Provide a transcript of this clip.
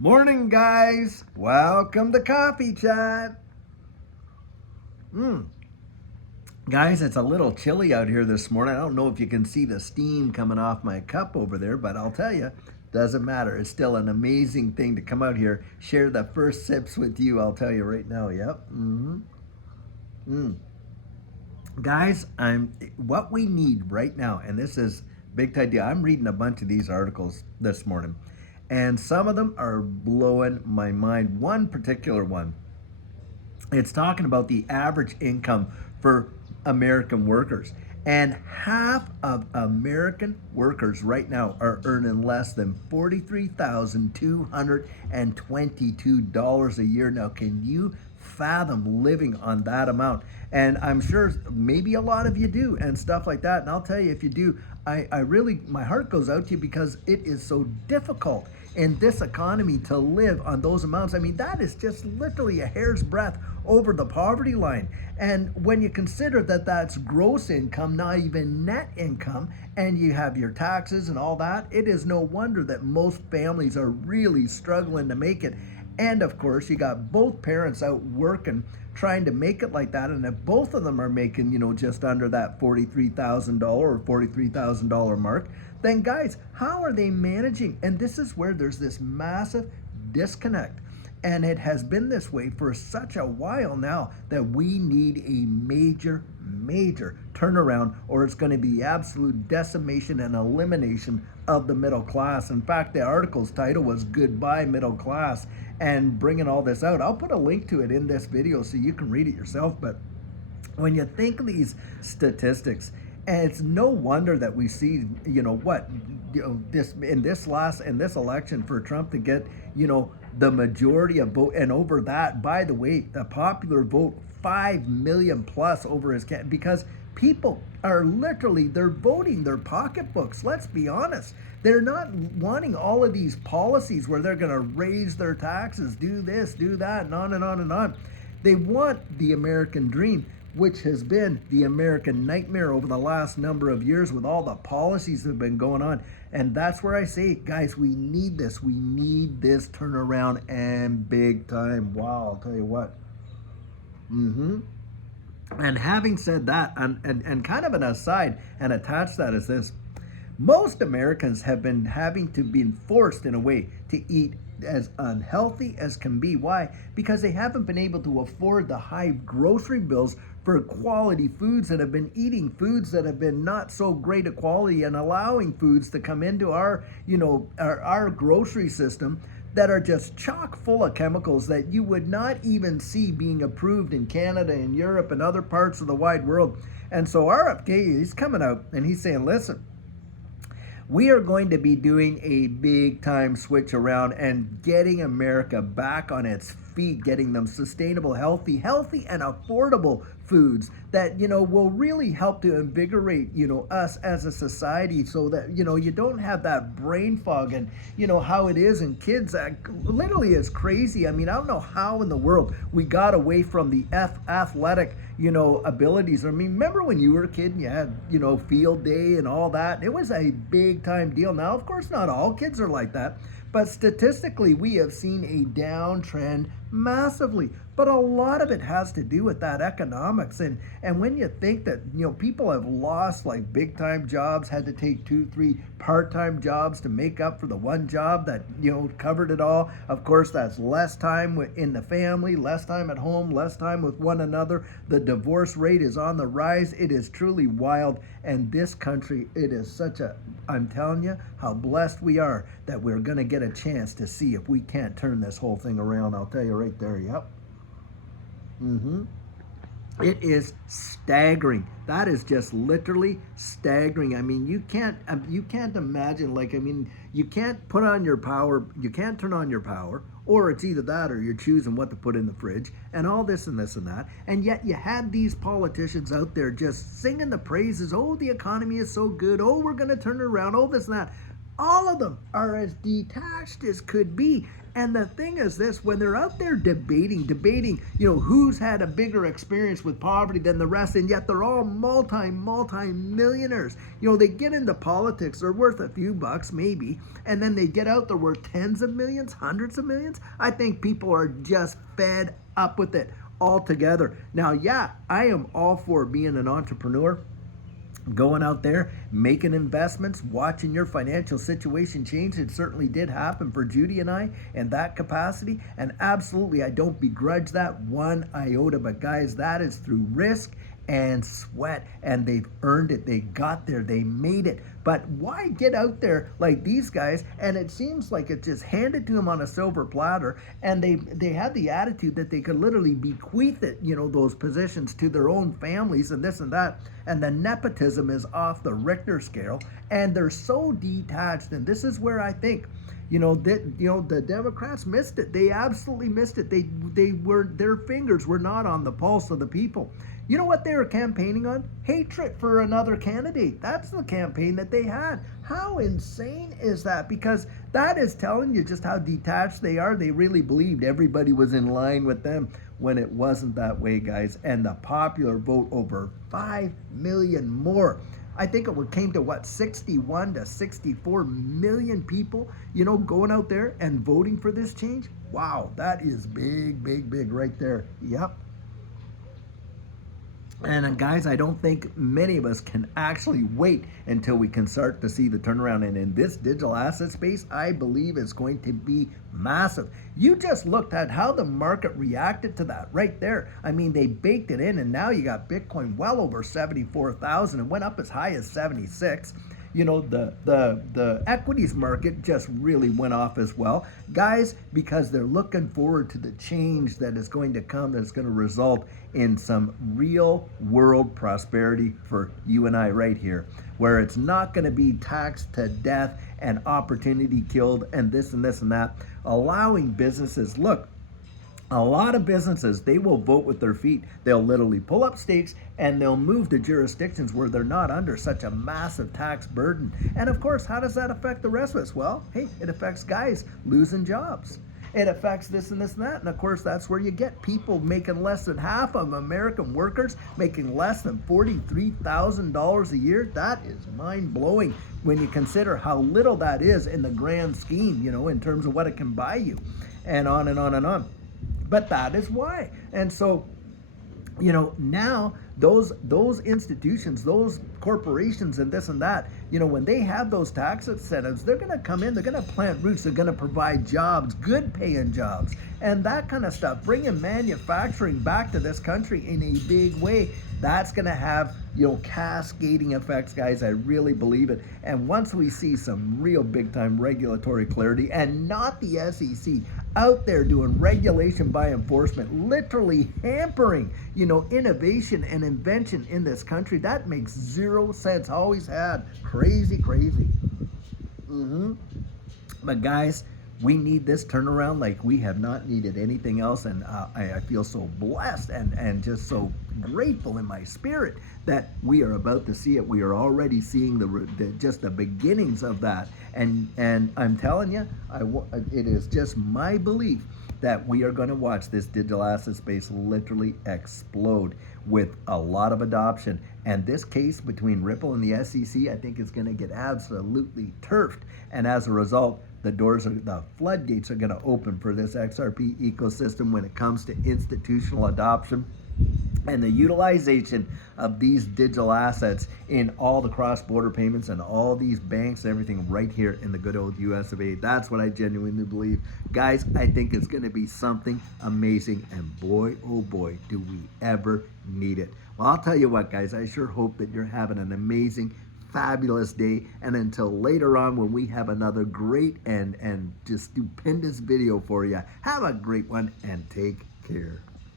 Morning, guys. Welcome to Coffee Chat. Guys, it's a little chilly out here this morning. I don't know if you can see the steam coming off my cup over there, but I'll tell you, doesn't matter. It's still an amazing thing to come out here, share the first sips with you. I'll tell you right now. Yep. Mm. Guys, I'm what we need right now, and this is big time deal. I'm reading a bunch of these articles this morning, and some of them are blowing my mind. One particular one, it's talking about the average income for American workers. And half of American workers right now are earning less than $43,222 a year. Now, can you fathom living on that amount? And I'm sure maybe a lot of you do and stuff like that. And I'll tell you, if you do, I really, my heart goes out to you because it is so difficult in this economy to live on those amounts. I mean, that is just literally a hair's breadth over the poverty line. And when you consider that that's gross income, not even net income, and you have your taxes and all that, it is no wonder that most families are really struggling to make it. And of course, you got both parents out working, trying to make it like that. And if both of them are making, just under that $43,000 or $43,000 mark, then guys, how are they managing? And this is where there's this massive disconnect. And it has been this way for such a while now that we need a major turnaround, or it's going to be absolute decimation and elimination of the middle class. In fact, the article's title was Goodbye Middle Class, and bringing all this out. I'll put a link to it in this video so you can read it yourself. But when you think of these statistics, and it's no wonder that we see, this in this election for Trump to get, the majority of vote, and over that, by the way, the popular vote 5 million plus over his because people are literally, they're voting their pocketbooks. Let's be honest. They're not wanting all of these policies where they're going to raise their taxes, do this, do that, and on and on and on. They want the American dream, which has been the American nightmare over the last number of years with all the policies that have been going on. And that's where I say, guys, we need this. We need this turnaround, and big time. Wow, I'll tell you what. And having said that, and kind of an aside and attached that is this, most Americans have been having to be forced in a way to eat as unhealthy as can be. Why? Because they haven't been able to afford the high grocery bills for quality foods, and have been eating foods that have been not so great a quality, and allowing foods to come into our grocery system that are just chock full of chemicals that you would not even see being approved in Canada and Europe and other parts of the wide world. And so RFK, he's coming out and he's saying, listen, we are going to be doing a big time switch around and getting America back on its feet, getting them sustainable, healthy and affordable foods that, will really help to invigorate, us as a society, so that, you don't have that brain fog. And, how it is in kids, literally it's crazy. I mean, I don't know how in the world we got away from the athletic, abilities. I mean, remember when you were a kid and you had, field day and all that? It was a big time deal. Now, of course, not all kids are like that, but statistically, we have seen a downtrend massively. But a lot of it has to do with that economics. And when you think that, people have lost like big time jobs, had to take 2-3 part-time jobs to make up for the one job that, covered it all. Of course, that's less time in the family, less time at home, less time with one another. The divorce rate is on the rise. It is truly wild. And this country, it is I'm telling you how blessed we are that we're going to get a chance to see if we can't turn this whole thing around. I'll tell you right there. Yep. It is staggering. That is just literally staggering. I mean, you can't imagine, you can't put on your power, you can't turn on your power, or it's either that or you're choosing what to put in the fridge and all this and this and that. And yet you had these politicians out there just singing the praises. Oh, the economy is so good. Oh, we're going to turn it around. Oh, this and that. All of them are as detached as could be. And the thing is this, when they're out there debating, who's had a bigger experience with poverty than the rest, and yet they're all multi millionaires. They get into politics, they're worth a few bucks maybe, and then they get out, they're worth tens of millions, hundreds of millions. I think people are just fed up with it altogether. Now, yeah, I am all for being an entrepreneur, going out there, making investments, watching your financial situation change. It certainly did happen for Judy and I in that capacity. And absolutely, I don't begrudge that one iota. But guys, that is through risk and sweat, and they've earned it. They got there, they made it. But why get out there like these guys? And it seems like it's just handed to them on a silver platter, and they had the attitude that they could literally bequeath it, those positions to their own families and this and that. And the nepotism is off the Richter scale, and they're so detached. And this is where I think the Democrats missed it. They absolutely missed it. Their fingers were not on the pulse of the people. You know what they were campaigning on? Hatred for another candidate. That's the campaign that they had. How insane is that? Because that is telling you just how detached they are. They really believed everybody was in line with them when it wasn't that way, guys. And the popular vote, over 5 million more. I think it came to 61 to 64 million people, going out there and voting for this change. Wow, that is big right there. Yep. And guys, I don't think many of us can actually wait until we can start to see the turnaround. And in this digital asset space, I believe it's going to be massive. You just looked at how the market reacted to that right there. I mean, they baked it in, and now you got Bitcoin well over 74,000 and went up as high as 76. The equities market just really went off as well, guys, because they're looking forward to the change that is going to come, that's going to result in some real world prosperity for you and I right here, where it's not going to be taxed to death and opportunity killed and this and this and that, allowing businesses, look, a lot of businesses, they will vote with their feet. They'll literally pull up stakes and they'll move to jurisdictions where they're not under such a massive tax burden. And of course, how does that affect the rest of us? Well, hey, it affects guys losing jobs. It affects this and this and that. And of course, that's where you get people making less than half of American workers making less than $43,000 a year. That is mind-blowing when you consider how little that is in the grand scheme, in terms of what it can buy you, and on and on and on. But that is why. And so, now those institutions, those corporations and this and that, when they have those tax incentives, they're going to come in, they're going to plant roots, they're going to provide jobs, good paying jobs, and that kind of stuff, bringing manufacturing back to this country in a big way. That's going to have, cascading effects, guys. I really believe it. And once we see some real big time regulatory clarity, and not the SEC out there doing regulation by enforcement, literally hampering, innovation and invention in this country, that makes zero sense. Always had. Crazy. But guys, we need this turnaround like we have not needed anything else. And I feel so blessed and just so grateful in my spirit that we are about to see it. We are already seeing just the beginnings of that. And I'm telling you, it is just my belief that we are going to watch this digital asset space literally explode with a lot of adoption. And this case between Ripple and the SEC, I think is going to get absolutely turfed. And as a result, the floodgates are going to open for this XRP ecosystem when it comes to institutional adoption and the utilization of these digital assets in all the cross-border payments and all these banks and everything right here in the good old US of A. That's what I genuinely believe. Guys, I think it's going to be something amazing, and boy, oh boy, do we ever need it. Well, I'll tell you what, guys, I sure hope that you're having an amazing, fabulous day, and until later on when we have another great and just stupendous video for you, have a great one and take care.